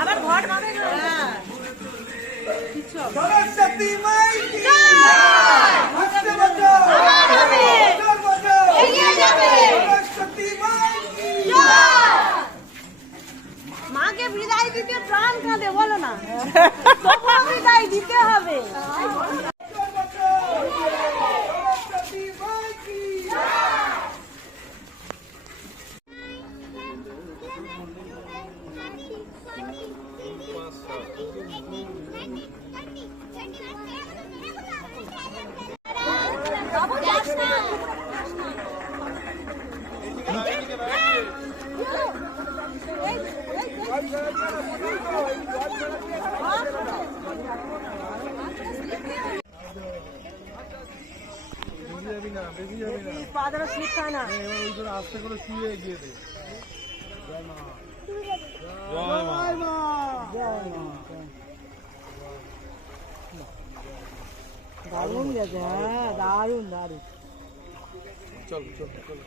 আবার ঘট হবে না। সরস্বতী মাই কি হাসতে বাজো এগিয়ে যাবে। সরস্বতী মাই কি মাকে বিদায় দিতে প্রাণ কাঁদে, বলো না? তবুও বিদায় দিতে হবে। সরস্বতী মাই কি পাদরা শীত খায় না। আস্তে করে শুয়ে গিয়ে দে দারুণ গেছে, হ্যাঁ দারুণ দারুণ। চল চল চল